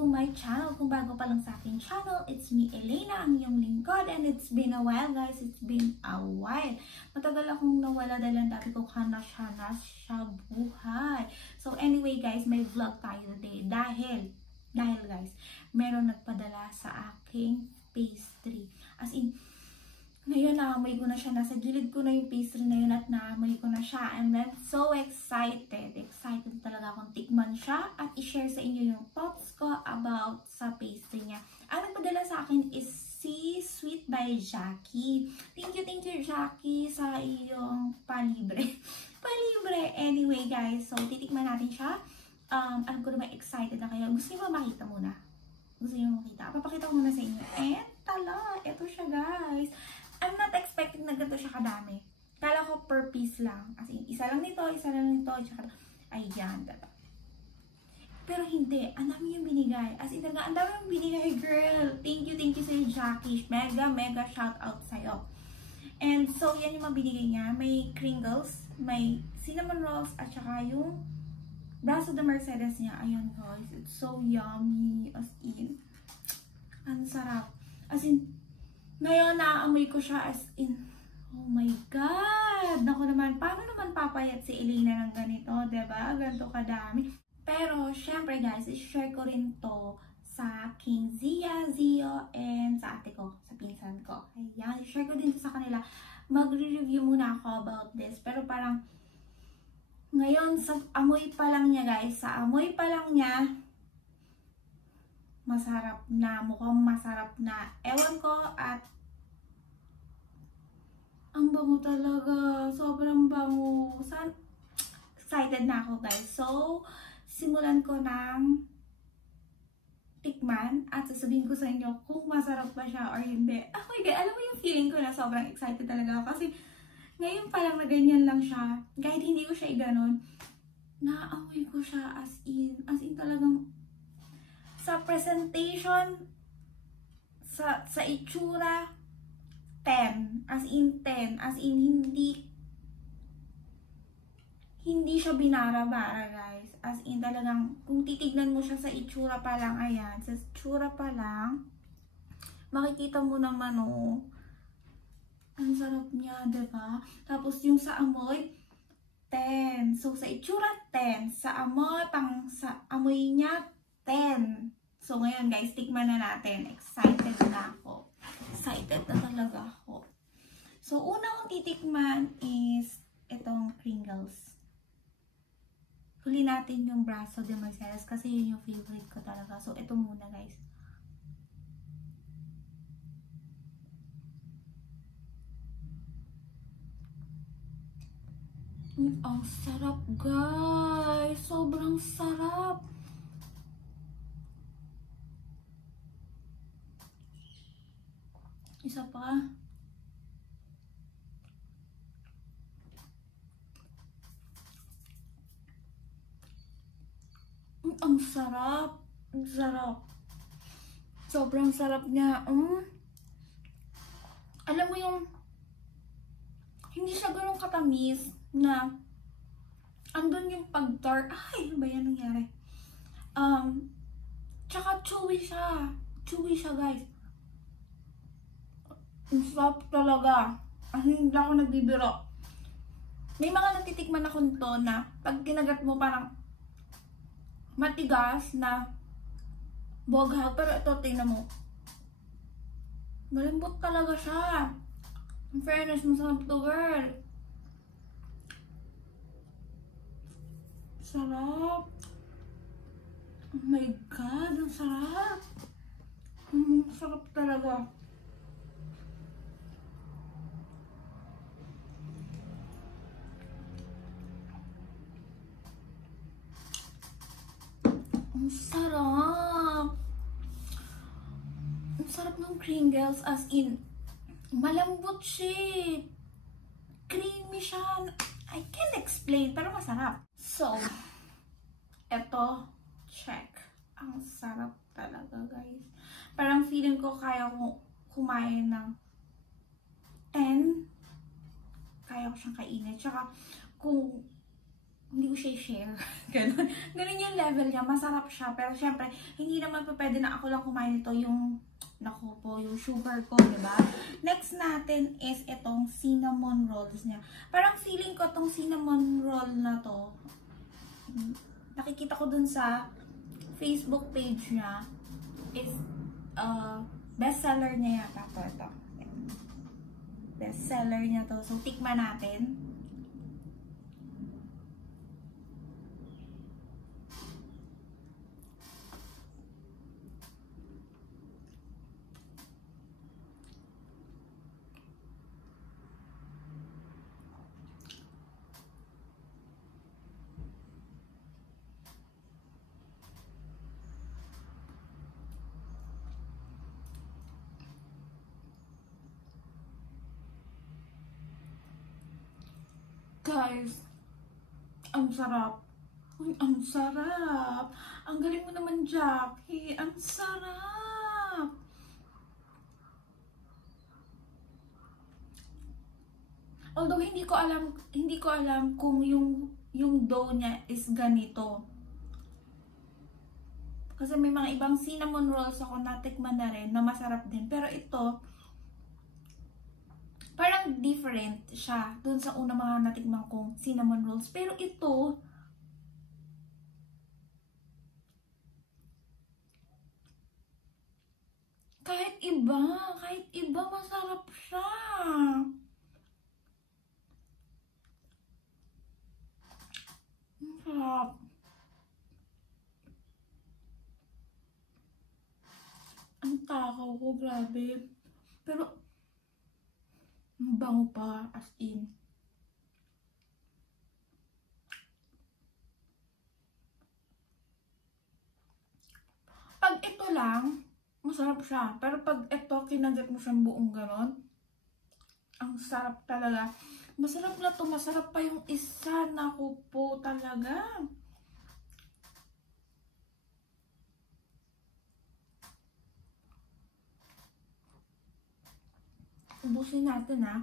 to my channel. Kung bago pa lang sa aking channel, it's me, Ehleynah, ang iyong lingkod. And it's been a while, guys. It's been a while. Matagal akong nawala dahil ang dami ko hanas-hanas sa buhay. So anyway, guys, may vlog tayo today. Dahil guys, meron nagpadala sa aking pastry. As in, ngayon naamoy ko na siya. Nasa gilid ko na yung pastry na yun at naamoy ko na siya. And then, so excited. Excited talaga akong tikman siya at i-share sa inyo yung thoughts ko about sa pastry niya. Ang nagpadala sa akin is si Sweet by Jackie. Thank you, Jackie, sa iyong palibre. Palibre. Anyway, guys, so titikman natin siya. Alam ko naman excited na kayo. Gusto niyo ba makita muna? Gusto niyo makita? Papakita ko muna sa inyo. And tala, ito siya, guys. I'm not expecting na ganito siya kadami. Kala ko per piece lang. As in, isa lang nito, tsaka, ayan, diba? Pero hindi, ang dami yung binigay. As in, ang dami yung binigay, girl. Thank you sa'yo, Jackie. Mega shout out sa'yo. And so, yan yung mabinigay niya. May Kringles, may cinnamon rolls, at saka yung braso de Mercedes niya. Ayan, guys. It's so yummy. As in, ang sarap. As in, ngayon, naaamoy ko siya as in, oh my God! Naku naman, paano naman papayat si Ehleynah ng ganito, diba? Ganito kadami. Pero, syempre guys, i-share ko rin to sa aking Zio, and sa ate ko, sa pinsan ko. Ayan, i-share ko din to sa kanila. Magre-review muna ako about this. Pero parang, ngayon, sa amoy pa lang niya guys, sa amoy pa lang niya, masarap na, mukhang masarap na. Ewan ko at ang bango talaga. Sobrang bango. Excited na ako, guys. So, simulan ko ng tikman at sasabihin ko sa inyo kung masarap ba siya or hindi. Oh my God, alam mo yung feeling ko na sobrang excited talaga ako kasi ngayon pa lang na ganyan lang siya. Kahit hindi ko siya iganon, naamoy ko siya as in talagang sa presentation, sa itsura, 10. As in 10. As in, hindi siya binara-bara, guys. As in, talagang, kung titignan mo siya sa itsura pa lang, ayan, sa itsura pa lang, makikita mo naman, oh, ang sarap niya, diba? Tapos, yung sa amoy, 10. So, sa itsura, 10. Sa amoy niya, 10. So, ngayon guys, tikman na natin. Excited na ako. Excited na talaga ako. So, una kong titikman is itong Kringles. Huli natin yung braso de Mercedes kasi yun yung favorite ko talaga. So, ito muna guys. Ang sarap guys. Sobrang sarap. Isa pa. Ang sarap. Ang sarap. Sobrang sarap niya. Alam mo yung hindi siya ganun katamis na andun yung pag-dark. Ay, ano ba yan nangyari? Tsaka chewy siya. Chewy siya guys. Ang sarap talaga. Hindi ako nagbibiro. May mga natitikman ako nito na pag kinagat mo parang matigas na boghag. Pero ito, tingnan mo. Malambot talaga siya. In fairness, masarap to, girl. Sarap. Oh my God, ang sarap. Sarap talaga. Ang sarap. Ang sarap ng Kringles as in malambot siya. Creamy siya. I can't explain pero masarap. So, eto, check. Ang sarap talaga guys. Parang feeling ko kaya ko kumain ng 10. Kaya ko siyang kainin. Tsaka kung hindi ko siya share. Ganun. Ganun yung level niya. Masarap siya. Pero syempre, hindi naman pa pwede na ako lang kumain ito. Yung, naku po, yung sugar ko, diba? Next natin is itong cinnamon rolls niya. Parang feeling ko itong cinnamon roll na to, nakikita ko dun sa Facebook page niya, is bestseller niya yata to. Ito. Bestseller niya to. So, tikman natin. Guys, ang sarap. Uy, ang sarap. Ang galing mo naman, Jackie. Ang sarap. Although hindi ko alam kung yung dough niya is ganito. Kasi may mga ibang cinnamon rolls ako natikman na rin na masarap din. Pero ito, parang different siya dun sa una mga natikman kong cinnamon rolls. Pero ito, kahit iba, masarap siya. Masarap. Ang takaw ko, grabe. Pero, ang bango pa, as in. Pag ito lang, masarap siya. Pero pag ito, kinagat mo siyang buong ganon, ang sarap talaga. Masarap na to. Masarap pa yung isa. Naku po talaga. Ubusin natin, ha.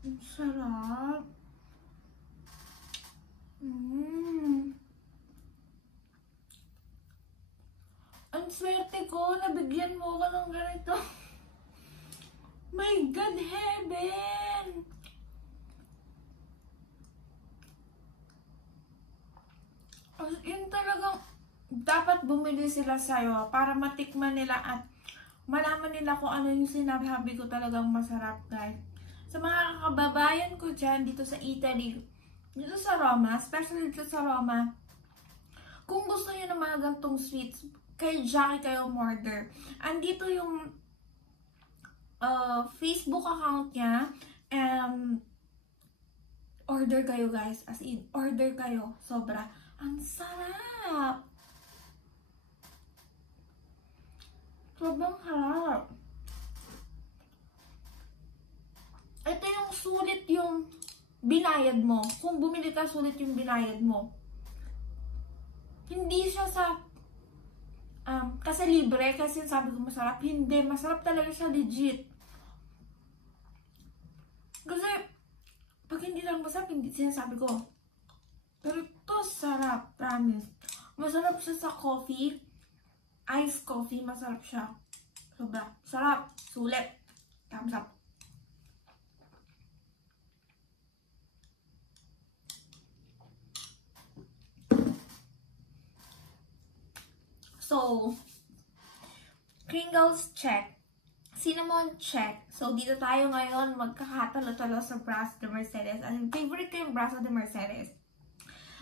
Ang sarap. Ang swerte ko. Nabigyan mo ko ng ganito. My God, heaven! As in talagang dapat bumili sila sa'yo para matikman nila at malaman nila kung ano yung sinabi ko talagang masarap, guys. Sa mga kababayan ko dyan dito sa Italy, dito sa Roma, especially dito sa Roma, kung gusto nyo ng mga gantong sweets, kay Jackie kayo order. Andito yung Facebook account niya. Order kayo, guys. As in, order kayo. Sobra. Ang sarap! Sobrang harap. Ito yung sulit yung binayad mo. Kung bumili ka, sulit yung binayad mo. Hindi siya sa kasi libre, kasi sabi ko masarap. Hindi, masarap talaga siya, legit. Kasi pag hindi lang masarap, hindi sinasabi ko. Pero ito sarap, promise. Masarap siya sa coffee. Iced coffee, masarap siya. Sobra. Sarap. Sulit. Thumbs up. So, Pringles, check. Cinnamon, check. So, dito tayo ngayon magkakatalo-talo sa Brazo de Mercedes. Ang favorite ko yung Brazo de Mercedes.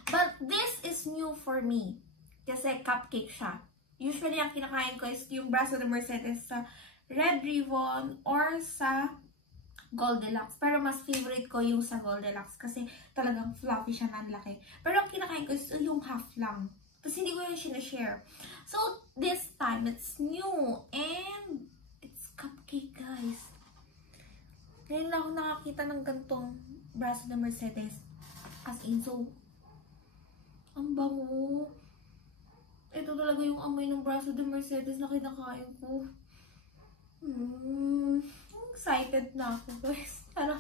But this is new for me. Kasi cupcake siya. Usually, ang kinakain ko is yung Brazo de Mercedes sa Red Ribbon or sa Goldilocks. Pero mas favorite ko yung sa Goldilocks kasi talagang fluffy siya na laki. Pero ang kinakain ko is yung half lang. Tapos hindi ko yung sinashare. So, this time, it's new. And it's cupcake, guys. Ngayon lang ako nakakita ng gantong Brazo de Mercedes. As in, so, ang bango. Ito talaga yung amoy ng Brazo de Mercedes na kinakain ko. Excited na ako, guys. Parang,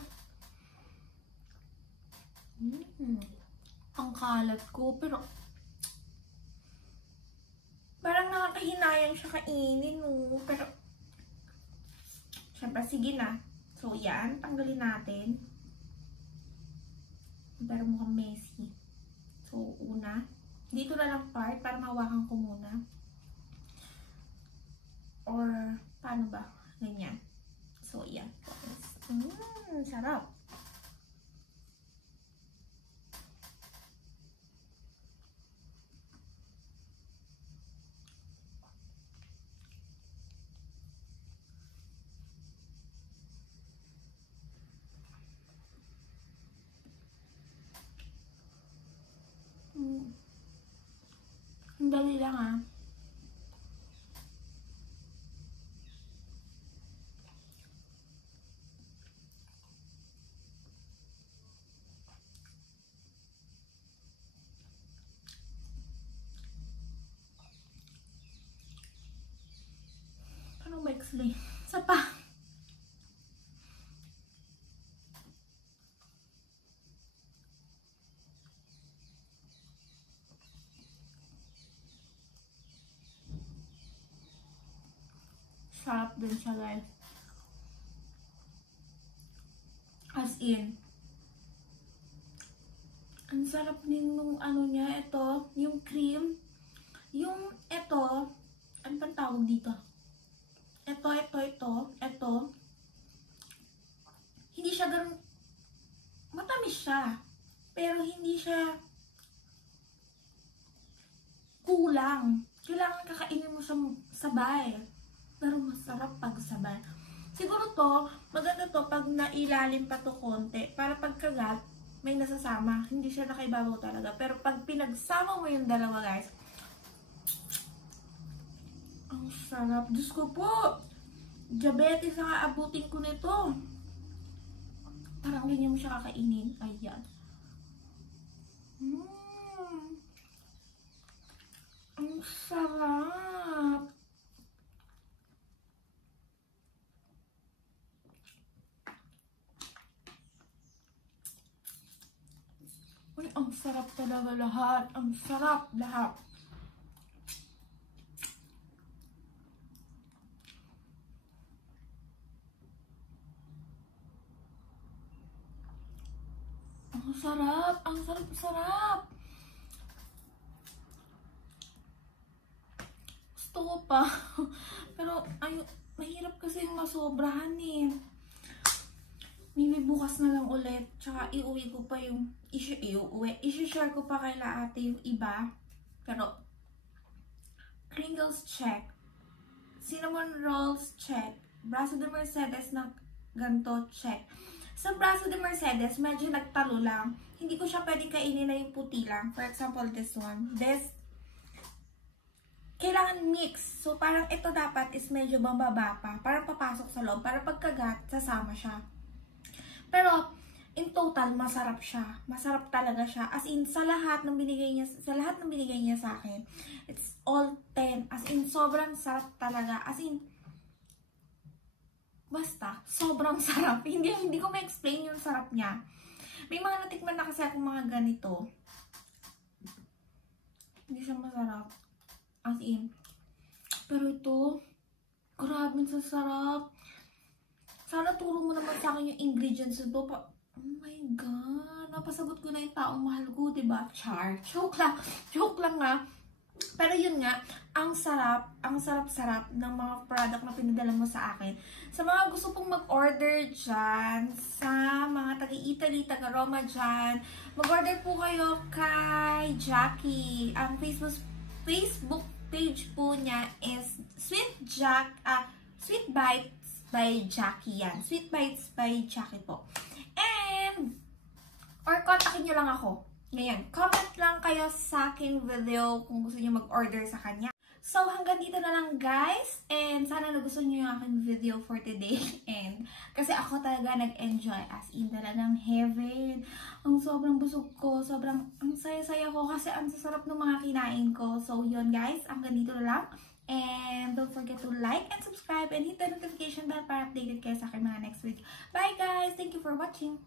Ang kalat ko, pero parang nakakahinayang siya kainin, no? Pero, syempre, sige na. So, yan. Tanggalin natin. Pero mukhang messy. So, una, dito na lang part para mahawakan ko muna. Or, paano ba? Ganyan. So, yan. Sarap. Ang dali lang, ah. Paano ba explain? Isa pa. Sarap din siya, guys. As in, ang sarap din nung ano niya, ito, yung cream. Yung ito, ano pang tawag dito? Ito. Hindi siya ganun, matamis siya. Pero hindi siya kulang. Kailangan kakainin mo siya sabay. Pero masarap pag sabay. Siguro to, maganda to pag nailalim pa to konti. Para pagkagat, may nasasama. Hindi siya nakaibabaw talaga. Pero pag pinagsama mo yung dalawa, guys, ang sarap. Diyos ko po, diabetes ang aabutin ko nito. Parang ganyan mo siya kakainin. Ayan. Ang sarap. Uy, ang sarap talaga lahat. Ang sarap lahat. Ang sarap. Ang sarap. Gusto ko pa. Pero, mahirap kasi yung masobrahan eh. Maybe bukas na lang ulit. Tsaka iuwi ko pa yung i-share ko pa kay ate yung iba. Pero Pringles check. Cinnamon rolls check. Brazo de Mercedes na ganto check. Sa Brazo de Mercedes, medyo nagtalo lang. Hindi ko siya pwedeng kainin na yung puti lang. For example, this one. Kailangan mix. So, parang ito dapat is medyo bambaba pa. Parang papasok sa loob. Para pagkagat, sasama siya. Pero, in total, masarap siya. Masarap talaga siya. As in, sa lahat ng binigay niya sa akin, it's all 10. As in, sobrang sarap talaga. As in, basta, sobrang sarap. Hindi ko ma-explain yung sarap niya. May mga natikman na kasi akong mga ganito. Hindi siya masarap. As in. Pero ito, grabe sa sarap. Sana turo mo naman sa akin yung ingredients nito. Oh my God. Napasagot ko na yung taong mahal ko, diba? Char. Joke lang nga. Pero yun nga, ang sarap-sarap ng mga product na pinadala mo sa akin. Sa mga gusto pong mag-order dyan, sa mga taga-Italy, taga-Roma dyan, mag-order po kayo kay Jackie. Ang Facebook page po niya is Sweet Bites by Jackie yan. Sweet Bites by Jackie po. And, or kontakin nyo lang ako. Ngayon, comment lang kayo sa aking video kung gusto nyo mag-order sa kanya. So, hanggang dito na lang guys. And, sana nagustuhan nyo yung aking video for today. And, kasi ako talaga nag-enjoy. As in, talagang heaven. Ang sobrang busog ko. Sobrang, ang saya-saya ko kasi ang sasarap ng mga kinain ko. So, yun guys. Hanggang dito na lang. And don't forget to like and subscribe and hit the notification bell para updated kayo sa aking mga next video. Bye guys! Thank you for watching!